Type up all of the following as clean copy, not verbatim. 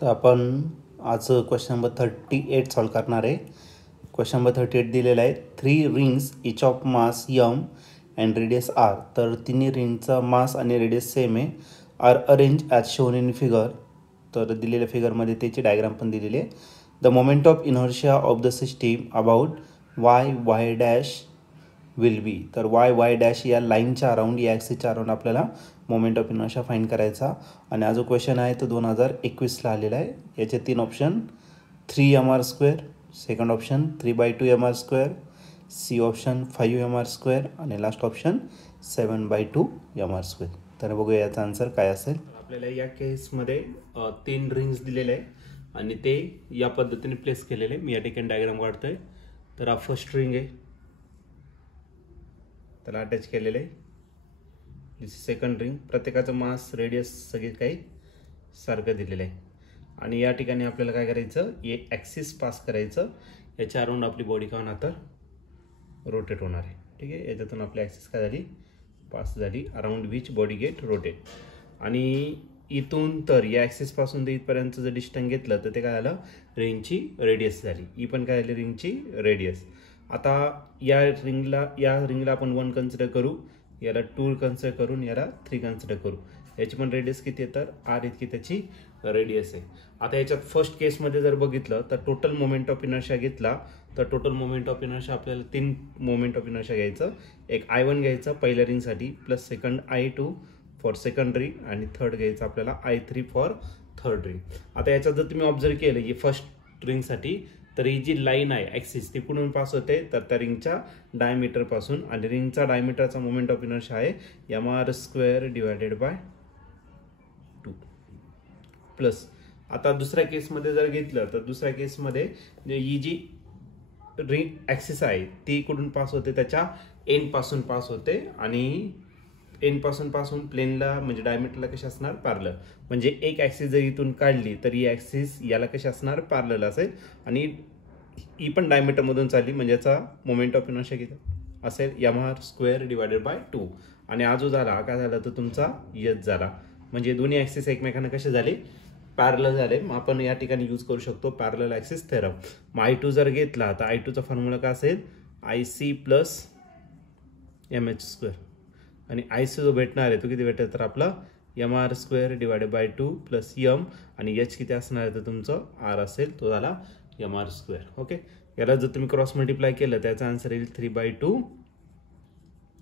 तर आपण आज क्वेश्चन नंबर 38 सॉल्व करणार आहे. क्वेश्चन नंबर 38 दिलेला आहे 3 rings each of mass M and radius R. तर तिन्ही रिंगचा मास आणि रेडियस सेम आहे. Are arrange as shown in figure. तर दिलेल्या फिगरमध्ये त्याची डायग्राम पण दिलेली आहे. The moment of inertia of the system about Y dash will be. तर वाय डॅश या लाईनच्या अराउंड, या ॲक्सिसच्या अराउंड आपल्याला मोमेंट ऑफ इनर्शिया फाईंड करायचा. आणि हा जो क्वेश्चन आहे तो 2021ला आलेला आहे. याचे 3 option 3mr², second option 3/2mr², C option 5mr², आणि लास्ट ऑप्शन 7/2mr². तर बघूया याचा आन्सर काय असेल. आपल्याला या केसमध्ये 3 रिंग्स दिलेले आहे आणि ते या पद्धतीने प्लेस केलेले. मी या ठिकाणी डायग्राम काढतोय. तर हा फर्स्ट रिंग आहे, त्याला अटॅच केलेलं आहे. दिस सेकंड रिंग. प्रत्येकाचं मास, रेडियस सगळे काही सारखं दिलेलं आहे. आणि या ठिकाणी आपल्याला काय करायचं, हे ॲक्सिस पास करायचं. याच्या अराउंड आपली बॉडी काय होणार तर रोटेट होणार आहे. ठीक आहे, याच्यातून आपली ॲक्सिस काय झाली, पास झाली, around which body get rotate. आणि इथून तर या ॲक्सिसपासून ते इथपर्यंत जर डिस्टन्स घेतलं तर ते काय झालं, रिंगची रेडियस झाली. ही पण काय झाली, रिंगची रेडियस. आता या रिंगला आपण 1 कन्सिडर करू, याला 2 कन्सिडर करून याला 3 कन्सिडर करू. याची पण रेडियस किती आहे तर आर इतकी त्याची रेडियस आहे. आता याच्यात फर्स्ट केसमध्ये जर बघितलं तर टोटल मोमेंट ऑफ इनर्शिया घेतला तर टोटल मोमेंट ऑफ इनर्शिया आपल्याला 3 मोमेंट ऑफ इनर्शिया घ्यायचं. एक I1 घ्यायचं पहिल्या रिंगसाठी, plus second I2 for second ring, आणि थर्ड घ्यायचं आपल्याला I3 फॉर थर्ड रिंग. आता याच्यात जर तुम्ही ऑब्झर्व केलं ही फर्स्ट रिंगसाठी, तर ही जी लाईन आहे ॲक्सिस ती कुठून पास होते तर त्या रिंगच्या डायमीटर पासून. आणि रिंगचा डायमीटरचा मोमेंट ऑफ इनर्शिया आहे mr² डिवायडेड बाय 2 प्लस. आता दुसऱ्या केसमध्ये जर घेतलं तर दुसऱ्या केसमध्ये ही जी रिंग ॲक्सिस आहे ती कुठून पास होते, त्याच्या एंड पासून पास होते. आणि एंड पासून प्लेनला म्हणजे डायमीटरला कशी असणार, पॅरलल. म्हणजे एक ॲक्सिस जर इथून काढली तर ही ॲक्सिस याला कशी असणार, पॅरलल असेल. आणि ही पण डायमीटरमधून चालली, म्हणजे याचा मोमेंट ऑफ इनर्शिया किती असेल mr² डिवायडेड बाय 2. आणि हा जो झाला काय झाला तर तुमचा यच झाला. म्हणजे दोन्ही ॲक्सिस एकमेकांना कसे झाले, पॅरलल झाले. मग आपण या ठिकाणी यूज करू शकतो पॅरलल ॲक्सिस थेरम. मग I2 जर घेतला तर I2चा फॉर्म्युला काय असेल, IC प्लस mh². आणि IC जो भेटणार आहे तो किती भेटेल तर आपला mr² divided by 2 plus m, आणि h किती असणार आहे तर तुमचं r असेल, तो झाला mr². ओके, याला जर तुम्ही क्रॉस मल्टिप्लाय केलं त्याचा आन्सर येईल 3/2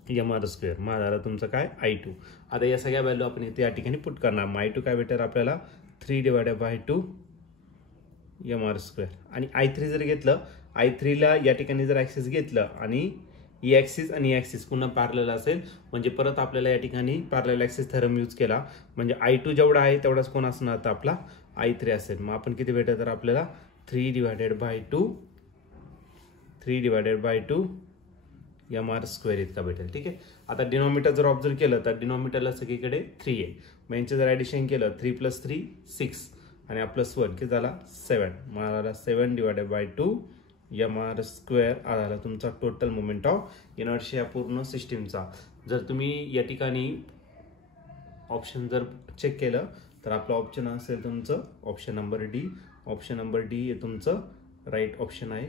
mr². मग झाला तुमचं काय I2. आता या सगळ्या व्हॅल्यू आपण इथे या ठिकाणी पुट करणार. मग I2 काय भेटेल आपल्याला 3 डिवायडेड बाय 2 mr². आणि I3 जर घेतलं, I3ला या ठिकाणी जर ॲक्सिस घेतलं आणि ही ॲक्सिस आणि ॲक्सिस पुन्हा पॅरलल असेल, म्हणजे परत आपल्याला या ठिकाणी पॅरलल ॲक्सिस थेरम यूज केला. म्हणजे I2 जेवढा आहे तेवढाच कोण असणार तर आपला I3 असेल. मग आपण किती भेटेल तर आपल्याला 3 डिवायडेड बाय 2 mr² इतका भेटेल. ठीक आहे, आता डिनॉमिनेटर जर ऑब्झर्व केलं तर डिनॉमिनेटरला सगळीकडे 3 आहे. मग यांचं जर ॲडिशन केलं 3 + 3 6, आणि प्लस 1 किती झाला 7. मग झाला 7 डिवायडेड बाय 2 mr² झाला तुमचा टोटल मोमेंट ऑफ इनर्शिया पूर्ण सिस्टीमचा. जर तुम्ही या ठिकाणी ऑप्शन जर चेक केलं तर आपलं ऑप्शन असेल तुमचं option number D. Option number D हे तुमचं राईट ऑप्शन आहे.